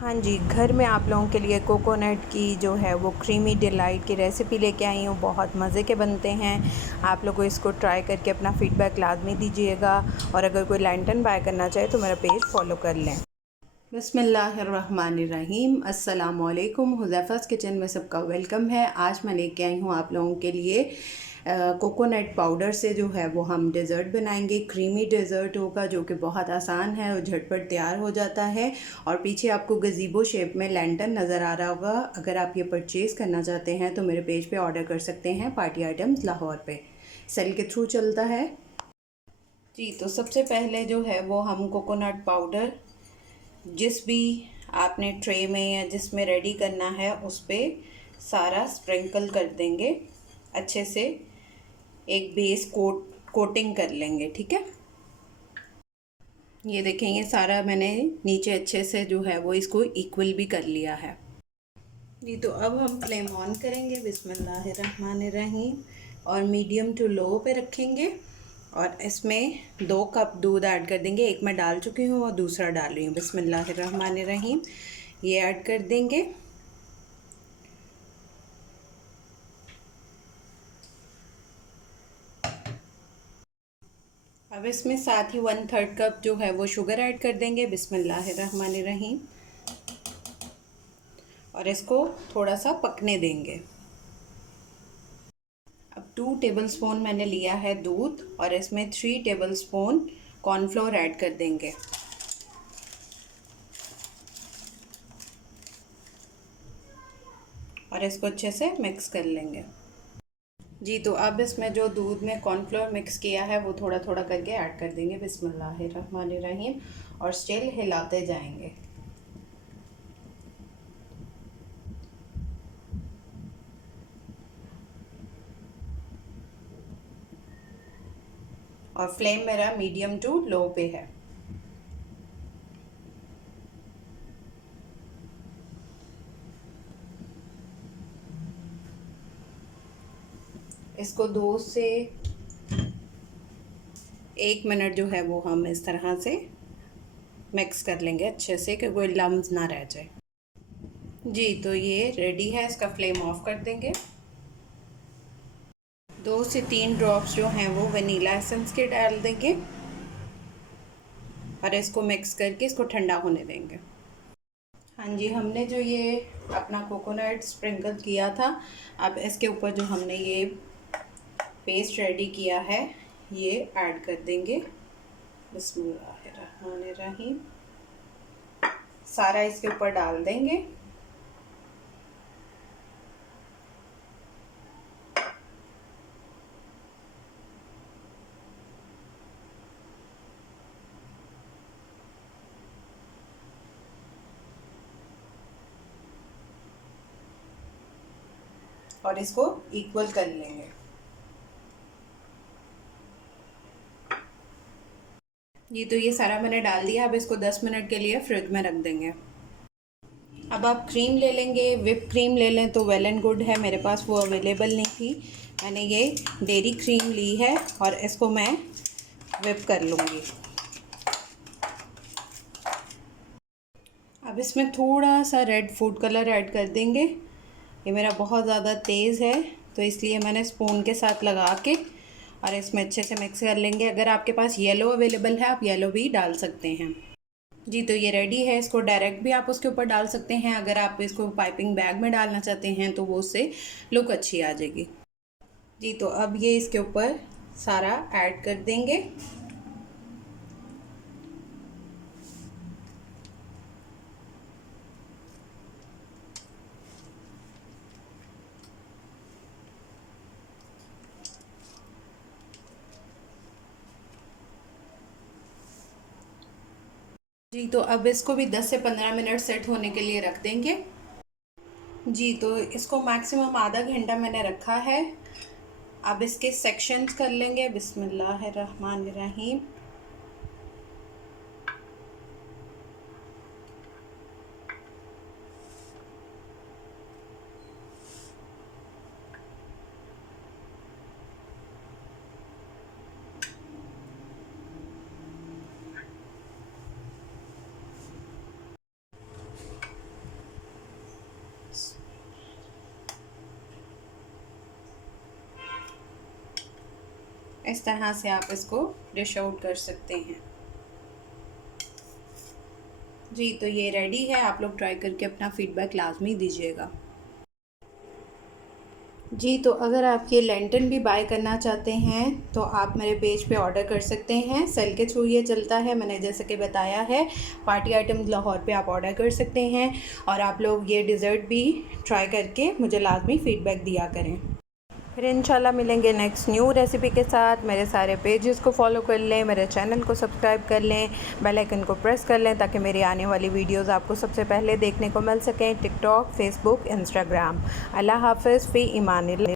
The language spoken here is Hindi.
हाँ जी, घर में आप लोगों के लिए कोकोनट की जो है वो क्रीमी डिलाइट की रेसिपी लेके आई हूँ। बहुत मज़े के बनते हैं। आप लोगों को इसको ट्राई करके अपना फ़ीडबैक लाज़मी दीजिएगा, और अगर कोई लैंटर्न बाय करना चाहे तो मेरा पेज फॉलो कर लें। बिस्मिल्लाहिर्रहमानिर्रहीम। अस्सलामुअलैकुम। हुज़ैफ़ा's किचन में सबका वेलकम है। आज मैं लेके आई हूँ आप लोगों के लिए कोकोनट पाउडर से जो है वो हम डेज़र्ट बनाएंगे। क्रीमी डेज़र्ट होगा जो कि बहुत आसान है और झटपट तैयार हो जाता है। और पीछे आपको गज़ीबो शेप में लैंटर्न नज़र आ रहा होगा। अगर आप ये परचेज़ करना चाहते हैं तो मेरे पेज पे ऑर्डर कर सकते हैं। पार्टी आइटम्स लाहौर पे सेल के थ्रू चलता है जी। तो सबसे पहले जो है वो हम कोकोनट पाउडर जिस भी आपने ट्रे में या जिस में रेडी करना है उस पर सारा स्प्रिंकल कर देंगे। अच्छे से एक बेस कोटिंग कर लेंगे। ठीक है, ये देखें, ये सारा मैंने नीचे अच्छे से जो है वो इसको इक्वल भी कर लिया है जी। तो अब हम फ्लेम ऑन करेंगे, बिस्मिल्लाहिर्रहमानिर्रहीम, और मीडियम टू लो पे रखेंगे। और इसमें 2 कप दूध ऐड कर देंगे। एक मैं डाल चुकी हूँ और दूसरा डाल रही हूँ। बिस्मिल्लाहिर्रहमानिर्रहीम, ये ऐड कर देंगे। अब इसमें साथ ही 1/3 कप जो है वो शुगर ऐड कर देंगे। बिस्मिल्लाहिर्रहमानिर्रहीम, और इसको थोड़ा सा पकने देंगे। अब 2 टेबलस्पून मैंने लिया है दूध, और इसमें 3 टेबलस्पून कॉर्नफ्लोर ऐड कर देंगे। और इसको अच्छे से मिक्स कर लेंगे जी। तो अब इसमें जो दूध में कॉर्नफ्लोर मिक्स किया है वो थोड़ा थोड़ा करके ऐड कर देंगे। बिस्मिल्लाहिर्रहमानिर्रहीम, और स्टिल हिलाते जाएंगे। और फ्लेम मेरा मीडियम टू लो पे है। इसको 2 से 1 मिनट जो है वो हम इस तरह से मिक्स कर लेंगे अच्छे से कि कोई लम्स ना रह जाए जी। तो ये रेडी है, इसका फ्लेम ऑफ कर देंगे। 2 से 3 ड्रॉप्स जो हैं वो वनीला एसेंस के डाल देंगे, और इसको मिक्स करके इसको ठंडा होने देंगे। हाँ जी, हमने जो ये अपना कोकोनट स्प्रिंकल किया था, अब इसके ऊपर जो हमने ये पेस्ट रेडी किया है ये ऐड कर देंगे। बिस्मिल्लाहिर्रहमानिर्रहीम, सारा इसके ऊपर डाल देंगे। और इसको इक्वल कर लेंगे जी। तो ये सारा मैंने डाल दिया। अब इसको 10 मिनट के लिए फ्रिज में रख देंगे। अब आप क्रीम ले लेंगे, विप क्रीम ले लें तो वेल एंड गुड है। मेरे पास वो अवेलेबल नहीं थी, मैंने ये डेयरी क्रीम ली है, और इसको मैं विप कर लूँगी। अब इसमें थोड़ा सा रेड फूड कलर ऐड कर देंगे। ये मेरा बहुत ज़्यादा तेज़ है तो इसलिए मैंने स्पून के साथ लगा के और इसमें अच्छे से मिक्स कर लेंगे। अगर आपके पास येलो अवेलेबल है आप येलो भी डाल सकते हैं जी। तो ये रेडी है। इसको डायरेक्ट भी आप उसके ऊपर डाल सकते हैं। अगर आप इसको पाइपिंग बैग में डालना चाहते हैं तो वो उससे लुक अच्छी आ जाएगी जी। तो अब ये इसके ऊपर सारा ऐड कर देंगे। जी, तो अब इसको भी 10 से 15 मिनट सेट होने के लिए रख देंगे जी। तो इसको मैक्सिमम आधा घंटा मैंने रखा है। अब इसके सेक्शंस कर लेंगे। बिस्मिल्लाहिर्रहमानिर्रहीम, इस तरह से आप इसको डिश आउट कर सकते हैं। जी, तो ये रेडी है। आप लोग ट्राई करके अपना फ़ीडबैक लाजमी दीजिएगा। जी, तो अगर आप ये लेंटन भी बाय करना चाहते हैं तो आप मेरे पेज पे ऑर्डर कर सकते हैं। सेल के थ्रू ये चलता है, मैंने जैसे कि बताया है। पार्टी आइटम्स लाहौर पे आप ऑर्डर कर सकते हैं और आप लोग ये डिज़र्ट भी ट्राई करके मुझे लाजमी फ़ीडबैक दिया करें। फिर इंशाल्लाह मिलेंगे नेक्स्ट न्यू रेसिपी के साथ। मेरे सारे पेजेस को फॉलो कर लें, मेरे चैनल को सब्सक्राइब कर लें, बेल आइकन को प्रेस कर लें ताकि मेरी आने वाली वीडियोस आपको सबसे पहले देखने को मिल सकें। TikTok, Facebook, Instagram. अल्लाह हाफ़िज़, फ़ी इमानिल्लाह।